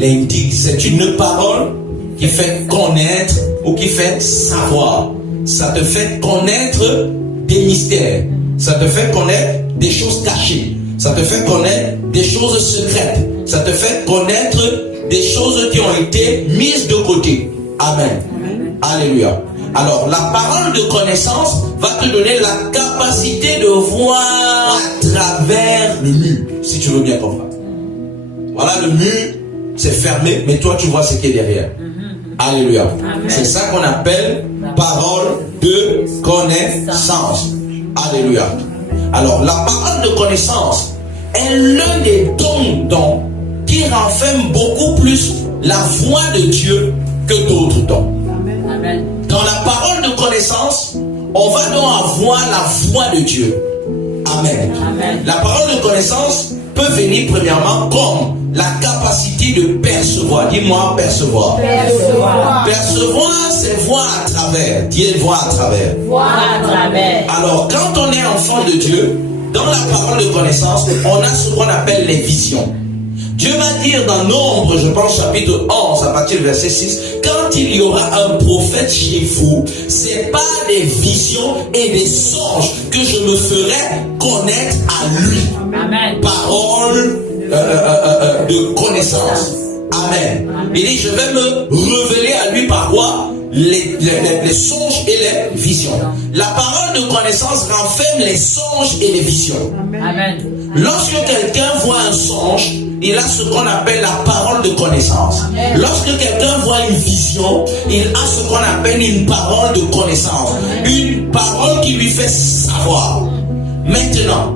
l'indique. C'est une parole qui fait connaître ou qui fait savoir. Ça te fait connaître des mystères. Ça te fait connaître des choses cachées. Ça te fait connaître des choses secrètes. Ça te fait connaître des choses qui ont été mises de côté. Amen. Amen. Alléluia. Alors, la parole de connaissance va te donner la capacité de voir à travers le mur, si tu veux bien comprendre. Voilà, le mur, c'est fermé, mais toi, tu vois ce qui est derrière. Alléluia. C'est ça qu'on appelle parole de connaissance. Alléluia. Alors, la parole de connaissance est l'un des dons qui renferme beaucoup plus la voix de Dieu que d'autres dons. Amen. Dans la parole de connaissance, on va donc avoir la voix de Dieu. Amen. Amen. La parole de connaissance peut venir premièrement comme la capacité de percevoir. Dis-moi percevoir. Percevoir. Percevoir, c'est voir à travers. Dis voir à travers. Voir à travers. Alors, quand on est enfant de Dieu, dans la parole de connaissance, on a ce qu'on appelle les visions. Dieu va dire dans Nombre, je pense chapitre 11, à partir du verset 6, quand il y aura un prophète chez vous, c'est pas des visions et des songes que je me ferai connaître à lui. Amen. Parole de connaissance. Amen. Il dit, je vais me révéler à lui par quoi? Les songes et les visions. La parole de connaissance renferme les songes et les visions. Amen. Lorsque quelqu'un voit un songe, il a ce qu'on appelle la parole de connaissance. Amen. Lorsque quelqu'un voit une vision, il a ce qu'on appelle une parole de connaissance. Amen. Une parole qui lui fait savoir. Maintenant,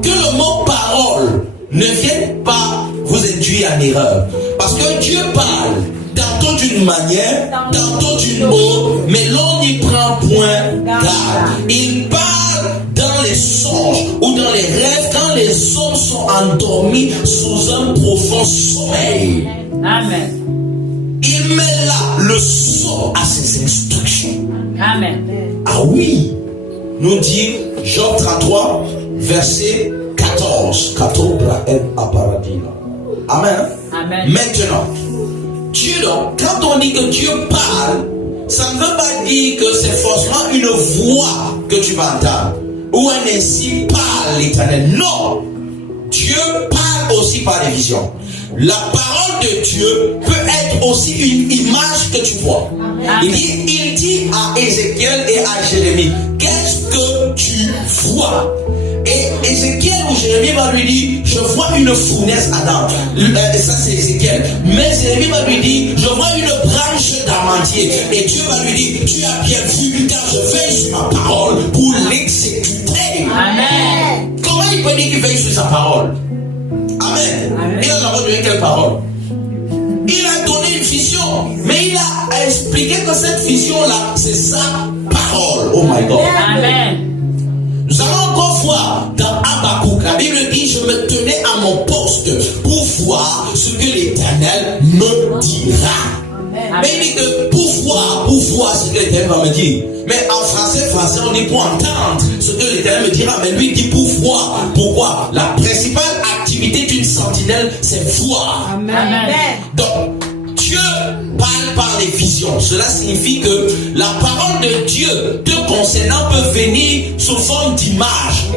que le mot parole ne vienne pas vous induire en erreur. Parce que Dieu parle tantôt d'une manière, tantôt d'une autre, mais l'on n'y prend point garde. Il parle dans les songes ou dans les rêves quand les hommes sont endormis sous un profond sommeil. Amen. Il met là le son à ses instructions. Amen. Ah oui, nous dit Job 33, verset 14. 14 à paradis. Amen. Amen. Maintenant, Dieu, donc, quand on dit que Dieu parle, ça ne veut pas dire que c'est forcément une voix que tu vas entendre. Ou un ainsi parle l'Éternel. Non. Dieu parle aussi par les visions. La parole de Dieu peut être aussi une image que tu vois. Il dit à Ézéchiel et à Jérémie, qu'est-ce que tu vois? Et Ézéchiel ou Jérémie va lui dire, je vois une fournaise Adam. Ça c'est Ézéchiel. Mais Jérémie va lui dire, je vois une branche d'amandier. Et Dieu va lui dire, tu as bien vu, car je veille sur ma parole pour l'exécuter. Amen. Comment il peut dire qu'il veille sur sa parole? Amen. Amen. Il a donné quelle parole? Il a donné une vision, mais il a expliqué que cette vision-là, c'est sa parole. Oh my God. Amen. Nous allons encore voir dans Habakkuk, la Bible dit, je me tenais à mon poste pour voir ce que l'Éternel me dira. Amen. Mais il dit que pour voir ce que l'Éternel va me dire. Mais en français, on dit pour entendre ce que l'Éternel me dira. Mais lui dit pour voir. Pourquoi? La principale activité d'une sentinelle, c'est voir. Amen. Donc, Dieu parle par les visions. Cela signifie que la parole de Dieu te concernant peut venir sous forme d'image.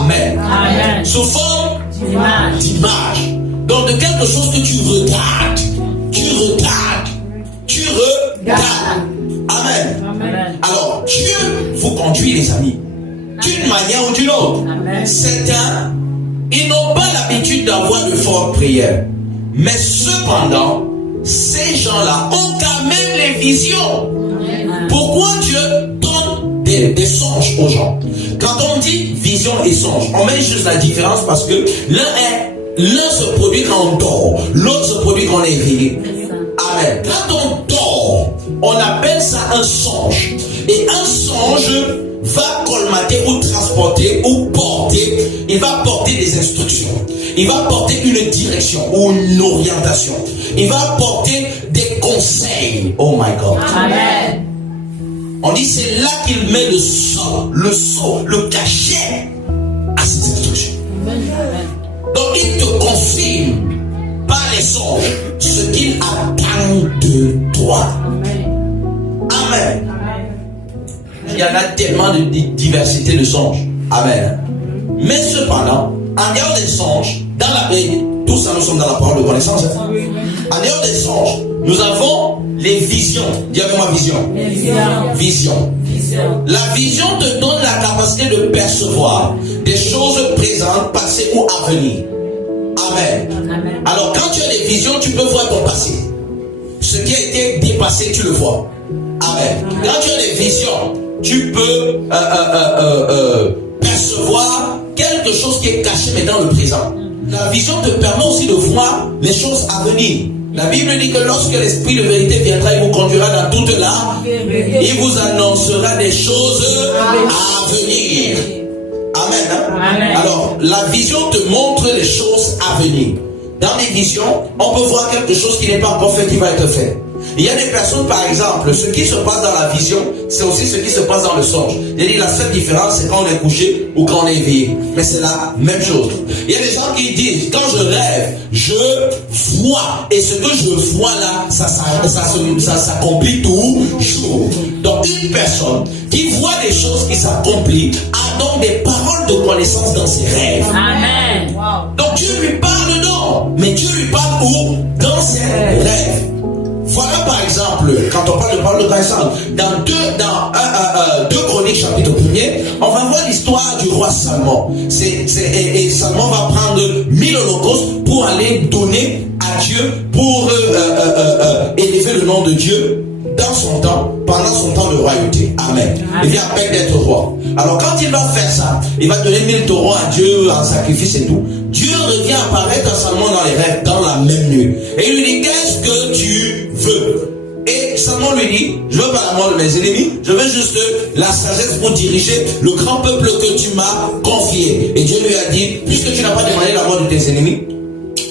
Amen. Amen. Sous forme d'image. Donc de quelque chose que tu regardes. Amen. Amen. Alors Dieu vous conduit, les amis, d'une manière ou d'une autre. Amen. Certains, ils n'ont pas l'habitude d'avoir de fortes prières. Mais cependant, ces gens-là ont quand même les visions. Pourquoi Dieu donne des songes aux gens? Quand on dit vision et songe, on met juste la différence parce que l'un se produit quand on dort, l'autre se produit quand on est éveillé. Amen. Quand on dort, on appelle ça un songe. Et un songe va colmater ou transporter ou porter, il va porter des instructions. Il va porter une direction ou une orientation. Il va porter des conseils. Oh my God. Amen. On dit c'est là qu'il met le cachet à ses instructions. Amen. Donc il te confirme par les songes ce qu'il attend de toi. Amen. Il y en a tellement de diversité de songes. Amen. Mais cependant, en dehors des songes, dans la Bible, tout ça nous sommes dans la parole de connaissance. En dehors des songes, nous avons les visions. Dis avec moi vision. Vision. La vision te donne la capacité de percevoir des choses présentes, passées ou à venir. Amen. Alors quand tu as des visions, tu peux voir ton passé. Ce qui a été dépassé, tu le vois. Amen. Quand tu as des visions, tu peux percevoir quelque chose qui est caché mais dans le présent. La vision te permet aussi de voir les choses à venir. La Bible dit que lorsque l'Esprit de vérité viendra, il vous conduira dans toute la... Il vous annoncera des choses à venir. Amen. Amen. Alors, la vision te montre les choses à venir. Dans les visions, on peut voir quelque chose qui n'est pas encore fait, qui va être fait. Il y a des personnes, par exemple, ce qui se passe dans la vision, c'est aussi ce qui se passe dans le songe. J'ai dit, la seule différence, c'est quand on est couché ou quand on est éveillé. Mais c'est la même chose. Il y a des gens qui disent, quand je rêve, je vois. Et ce que je vois là, ça s'accomplit toujours. Donc, une personne qui voit des choses qui s'accomplissent a donc des paroles de connaissance dans ses rêves. Amen. Donc, Dieu lui parle dedans. Mais Dieu lui parle où? Dans ses rêves. Voilà par exemple, quand on parle de connaissance, dans 2 Chroniques chapitre 1er, on va voir l'histoire du roi Salomon. Et Salomon va prendre 1000 holocaustes pour aller donner à Dieu, pour élever le nom de Dieu dans son temps, pendant son temps de royauté. Amen. Il vient à peine d'être roi. Alors quand il va faire ça, il va donner 1000 taureaux à Dieu en sacrifice et tout. Dieu revient apparaître à Salomon dans les rêves, dans la même nuit. Et il lui dit, qu'est-ce que tu veux? Et Salomon lui dit, je veux pas la mort de mes ennemis, je veux juste la sagesse pour diriger le grand peuple que tu m'as confié. Et Dieu lui a dit, puisque tu n'as pas demandé la mort de tes ennemis,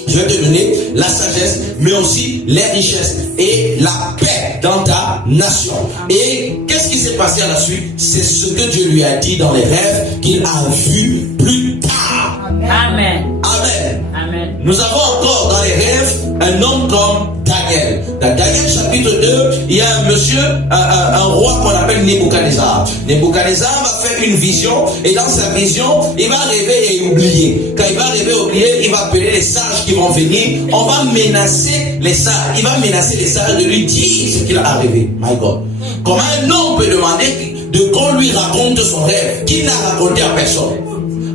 je vais te donner la sagesse, mais aussi les richesses et la paix dans ta nation. Et qu'est-ce qui s'est passé à la suite? C'est ce que Dieu lui a dit dans les rêves qu'il a vu plus tard. Amen. Amen. Amen. Nous avons encore dans les rêves un homme comme Daniel. Dans Daniel chapitre 2, il y a un monsieur, un roi qu'on appelle Nebuchadnezzar. Nebuchadnezzar va faire une vision et dans sa vision, il va rêver et oublier. Quand il va rêver et oublier, il va appeler les sages qui vont venir. On va menacer les sages. Il va menacer les sages de lui dire ce qu'il a rêvé. My God. Comment un homme peut demander qu'on lui raconte son rêve qu'il n'a raconté à personne?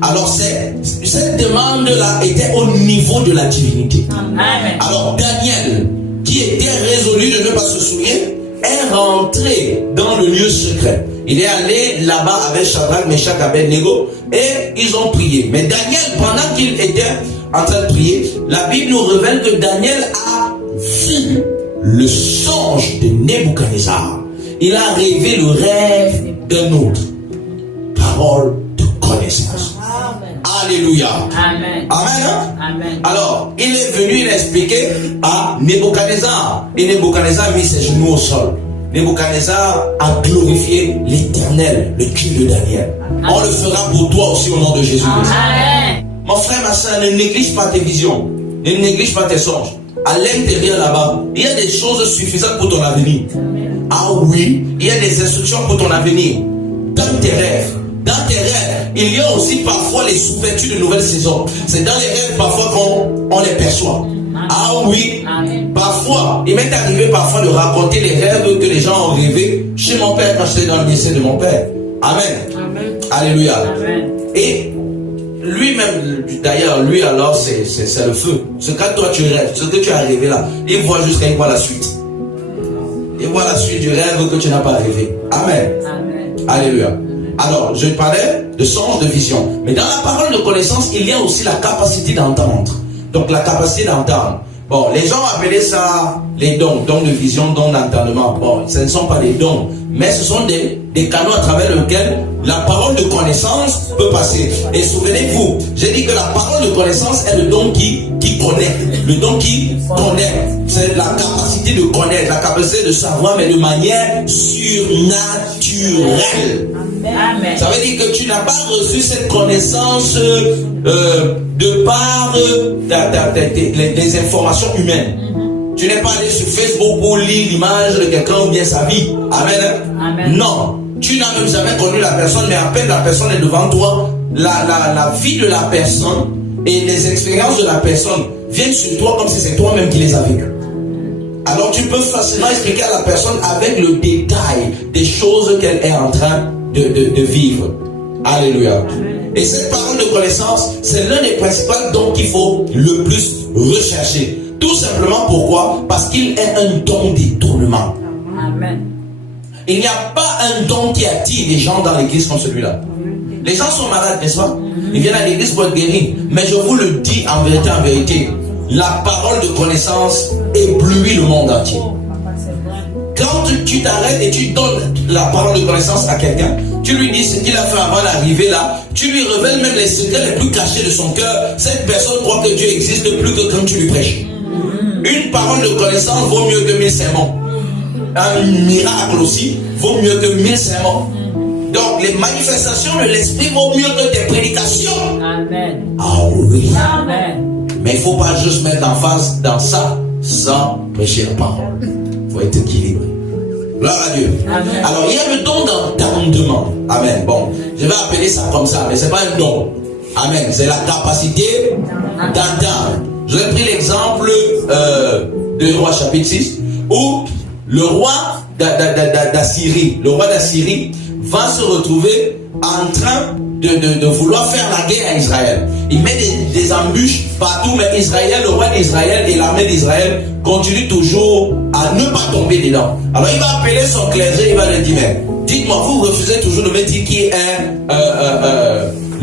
Alors cette demande-là était au niveau de la divinité. Amen. Alors Daniel, qui était résolu de ne pas se souvenir, est rentré dans le lieu secret. Il est allé là-bas avec Shadrach, Meshach, Abednego et ils ont prié. Mais Daniel, pendant qu'il était en train de prier, la Bible nous révèle que Daniel a vu le songe de Nebuchadnezzar. Il a rêvé le rêve d'un autre. Parole de connaissance. Alléluia. Amen. Amen. Amen. Alors, il est venu, il a expliqué à Nebuchadnezzar. Et Nebuchadnezzar a mis ses genoux au sol. Nebuchadnezzar a glorifié l'Éternel, le Dieu de Daniel. Amen. On le fera pour toi aussi au nom de Jésus. Amen. Mon frère, ma soeur, ne néglige pas tes visions. Ne néglige pas tes songes. À l'intérieur là-bas, il y a des choses suffisantes pour ton avenir. Amen. Ah oui, il y a des instructions pour ton avenir. Dans tes rêves. Dans tes rêves, il y a aussi parfois les sous-vertus de nouvelles saisons. C'est dans les rêves parfois qu'on les perçoit. Ah oui, parfois, il m'est arrivé parfois de raconter les rêves que les gens ont rêvés chez mon père quand j'étais dans le lycée de mon père. Amen. Amen. Alléluia. Amen. Et lui-même, d'ailleurs, lui alors, c'est le feu. Ce que toi tu rêves, ce que tu as rêvé là, il voit jusqu'à il voit la suite. Il voit la suite du rêve que tu n'as pas rêvé. Amen. Amen. Alléluia. Alors, je parlais de songe, de vision. Mais dans la parole de connaissance, il y a aussi la capacité d'entendre. Donc, la capacité d'entendre. Bon, les gens appelaient ça les dons de vision, dons d'entendement. Bon, ce ne sont pas des dons, mais ce sont des canaux à travers lesquels la parole de connaissance peut passer. Et souvenez-vous, j'ai dit que la parole de connaissance est le don qui connecte. Le don qui connecte. C'est la capacité de connaître, la capacité de savoir, mais de manière surnaturelle. Amen. Ça veut dire que tu n'as pas reçu cette connaissance de par des informations humaines. Tu n'es pas allé sur Facebook pour lire l'image de quelqu'un ou bien sa vie. Amen. Amen. Non. Tu n'as même jamais connu la personne, mais à peine la personne est devant toi, la vie de la personne et les expériences de la personne viennent sur toi comme si c'est toi-même qui les as vécues. Alors tu peux facilement expliquer à la personne avec le détail des choses qu'elle est en train de vivre. Alléluia. Et cette parole de connaissance, c'est l'un des principaux dons qu'il faut le plus rechercher. Tout simplement pourquoi? Parce qu'il est un don d'étonnement. Amen. Il n'y a pas un don qui attire les gens dans l'église comme celui-là. Les gens sont malades, n'est-ce pas? Ils viennent à l'église pour être guéris. Mais je vous le dis en vérité, la parole de connaissance éblouit le monde entier. Quand tu t'arrêtes et tu donnes la parole de connaissance à quelqu'un, tu lui dis ce qu'il a fait avant d'arriver là, tu lui révèles même les secrets les plus cachés de son cœur. Cette personne croit que Dieu existe plus que quand tu lui prêches. Une parole de connaissance vaut mieux que 1000 sermons. Un miracle aussi vaut mieux que 1000 sermons. Donc les manifestations de l'esprit vaut mieux que tes prédications. Amen. Ah oui. Amen. Mais il ne faut pas juste mettre en face dans ça sans prêcher la parole. Il faut être équilibré. Gloire à Dieu. Amen. Alors il y a le don d'entendement. Amen. Bon, je vais appeler ça comme ça, mais ce n'est pas un don. Amen. C'est la capacité d'entendre. Je vais prendre l'exemple de Roi chapitre 6 où le roi d'Assyrie, va se retrouver en train de vouloir faire la guerre à Israël. Il met des embûches partout, mais Israël, le roi d'Israël et l'armée d'Israël continuent toujours à ne pas tomber dedans. Alors il va appeler son clergé, il va lui dire, mais dites-moi, vous refusez toujours de me dire qui est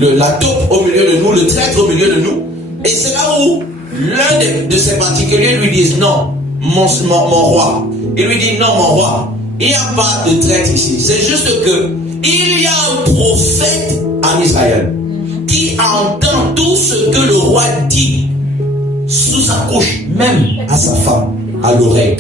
la taupe au milieu de nous, le traître au milieu de nous. Et c'est là où l'un de ses particuliers lui dit, non, mon roi. Il lui dit, non, mon roi, il n'y a pas de traître ici. C'est juste que il y a un prophète en Israël qui entend tout ce que le roi dit sous sa couche, même à sa femme, à l'oreille.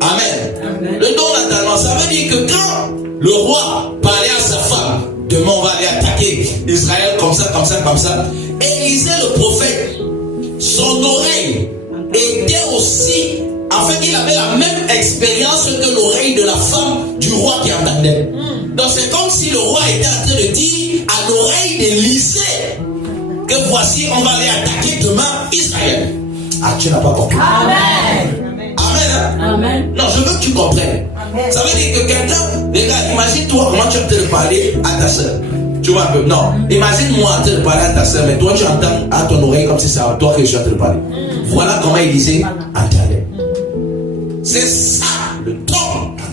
Amen. Amen. Le don d'entendement, ça veut dire que quand le roi parlait à sa femme, demain on va aller attaquer Israël comme ça, comme ça, comme ça, Élisée le prophète, son oreille était aussi, en fait il avait la même expérience que l'oreille de la femme du roi qui entendait. Donc c'est comme si le roi était en train de dire à l'oreille d'Élisée que voici on va aller attaquer demain Israël. Ah, tu n'as pas compris. Amen. Amen. Hein? Amen. Non, je veux que tu comprennes. Amen. Ça veut dire que quelqu'un, regarde, imagine-toi comment tu es en train de parler à ta soeur. Tu vois un peu? Non. Imagine-moi en train de parler à ta soeur, mais toi tu entends à ton oreille comme si c'est à toi que je suis en train de parler. Voilà comment Élisée entendait. C'est ça le don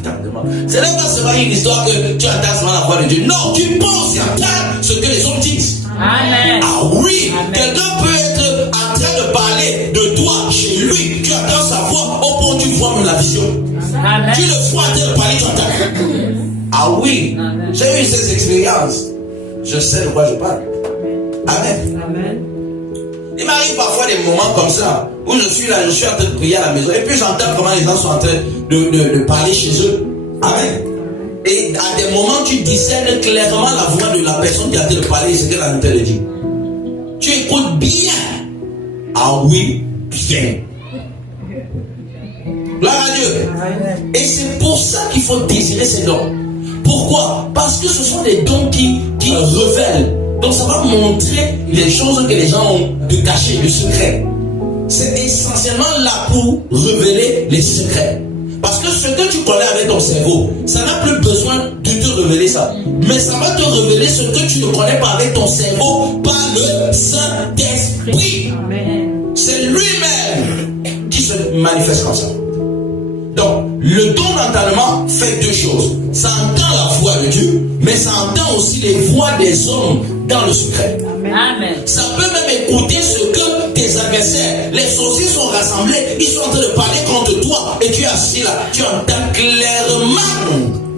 d'entendement. Ce n'est pas seulement une histoire que tu entends seulement la voix de Dieu. Non, tu penses et entends ce que les hommes disent. Amen. Ah oui, Amen. quelqu'un peut être en train de parler de toi chez lui. Tu entends sa voix au point où tu vois même la vision. Amen. Tu le vois en train de parler, tu entends. Ah oui, Amen. j'ai eu ces expériences. Je sais de quoi je parle. Amen. Amen. Il m'arrive parfois des moments comme ça où je suis là, je suis en train de prier à la maison et puis j'entends comment les gens sont en train de parler chez eux. Amen. Et à des moments, tu discernes clairement la voix de la personne qui a en train de parler et ce qu'elle a en train de dire. Tu écoutes bien. Ah oui, bien. Gloire à Dieu. Et c'est pour ça qu'il faut désirer ces dons. Pourquoi? Parce que ce sont des dons qui révèlent. Donc ça va montrer les choses que les gens ont de cachées, de secrets. C'est essentiellement là pour révéler les secrets. Parce que ce que tu connais avec ton cerveau, ça n'a plus besoin de te révéler ça. Mais ça va te révéler ce que tu ne connais pas avec ton cerveau par le Saint-Esprit. C'est lui-même qui se manifeste comme ça. Donc, le don d'entendement fait deux choses. Ça entend la voix de Dieu, mais ça entend aussi les voix des hommes dans le secret. Amen. Ça peut même écouter ce que tes adversaires, les sorciers sont rassemblés, ils sont en train de parler contre toi, et tu es assis là, tu entends clairement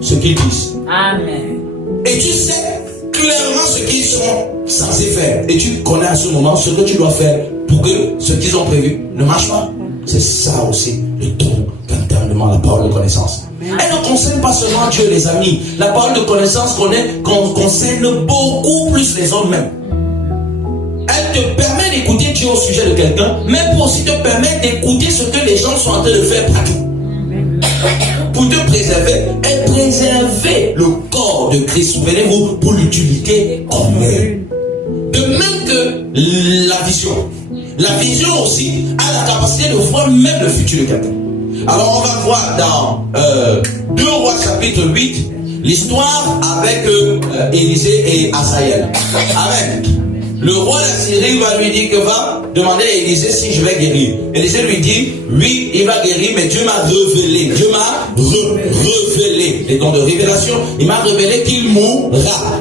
ce qu'ils disent. Amen. Et tu sais clairement ce qu'ils sont censés faire. Et tu connais à ce moment ce que tu dois faire pour que ce qu'ils ont prévu ne marche pas. C'est ça aussi le don d'entendement, la parole de connaissance. Elle ne concerne pas seulement Dieu, les amis. La parole de connaissance concerne beaucoup plus les hommes même. Elle te permet d'écouter Dieu au sujet de quelqu'un, mais pour aussi te permettre d'écouter ce que les gens sont en train de faire partout. Pour te préserver et préserver le corps de Christ, souvenez-vous, pour l'utilité commune. De même que la vision. La vision aussi a la capacité de voir même le futur de quelqu'un. Alors on va voir dans 2 Rois chapitre 8, l'histoire avec Élisée et Hazaël. Amen. Le roi d'Assyrie va lui dire que va demander à Élisée si je vais guérir. Élisée lui dit, oui, il va guérir, mais Dieu m'a révélé. Dieu m'a révélé. Les dons de révélation, il m'a révélé qu'il mourra.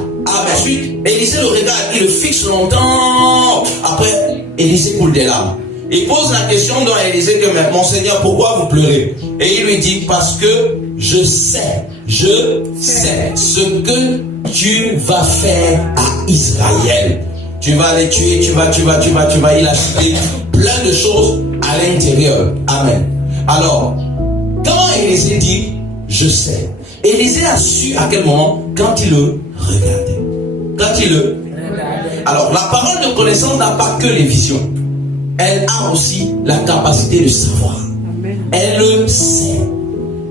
Ensuite, Élisée le regarde, il le fixe longtemps. Après, Élisée coule des larmes. Il pose la question à Élisée que, mon Seigneur, pourquoi vous pleurez? Et il lui dit, parce que je sais ce que tu vas faire à Israël. Tu vas les tuer, tu vas. Il a cité plein de choses à l'intérieur. Amen. Alors, quand Élisée dit, je sais, Élisée a su à quel moment? Quand il le regardait. Alors, la parole de connaissance n'a pas que les visions. Elle a aussi la capacité de savoir. Elle le sait.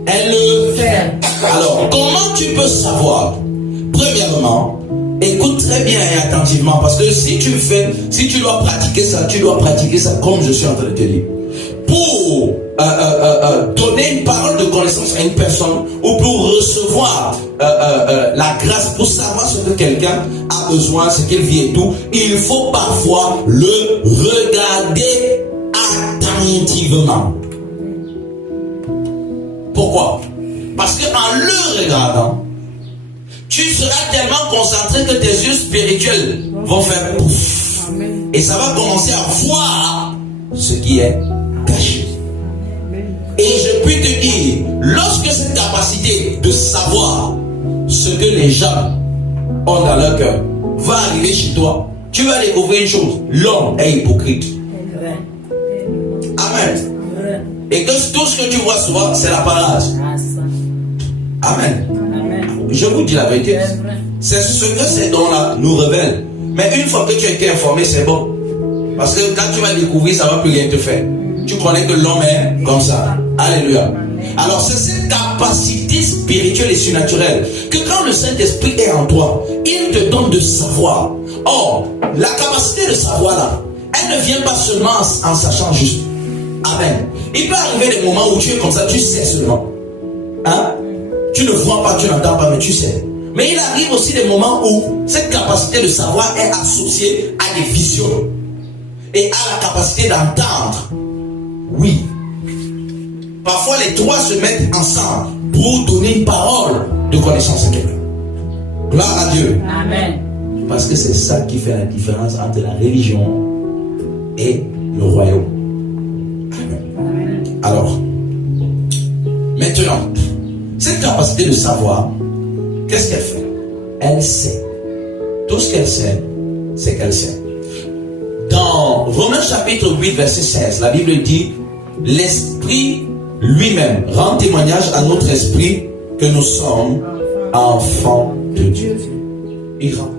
Elle le fait. Alors, comment tu peux savoir? Premièrement, écoute très bien et attentivement, parce que si tu dois pratiquer ça comme je suis en train de te dire. Pour donner une parole de connaissance à une personne, ou pour recevoir la grâce, pour savoir ce que quelqu'un a besoin, ce qu'il vit et tout, il faut parfois le regarder attentivement. Pourquoi? Parce qu'en le regardant, tu seras tellement concentré que tes yeux spirituels vont faire pouf. Et ça va commencer à voir ce qui est caché. Et je puis te dire, lorsque cette capacité de savoir ce que les gens ont dans leur cœur va arriver chez toi, tu vas découvrir une chose: l'homme est hypocrite. Amen. Et que tout ce que tu vois souvent, c'est la parade. Amen. Je vous dis la vérité. C'est ce que ces dons-là nous révèlent. Mais une fois que tu as été informé, c'est bon. Parce que quand tu vas découvrir, ça ne va plus rien te faire. Tu connais que l'homme est comme ça. Alléluia. Alors c'est cette capacité spirituelle et surnaturelle que quand le Saint-Esprit est en toi, il te donne de savoir. Or, la capacité de savoir là, elle ne vient pas seulement en sachant juste. Amen. Il peut arriver des moments où tu es comme ça, tu sais seulement. Hein? Tu ne vois pas, tu n'entends pas, mais tu sais. Mais il arrive aussi des moments où cette capacité de savoir est associée à des visions et à la capacité d'entendre. Oui. Parfois les trois se mettent ensemble pour donner une parole de connaissance à quelqu'un. Gloire à Dieu. Amen. Parce que c'est ça qui fait la différence entre la religion et le royaume. Amen. Alors, maintenant, cette capacité de savoir, qu'est-ce qu'elle fait? Elle sait. Tout ce qu'elle sait, c'est qu'elle sait. Dans Romains chapitre 8, verset 16, la Bible dit: l'Esprit lui-même rend témoignage à notre esprit que nous sommes enfants de Dieu. Il rend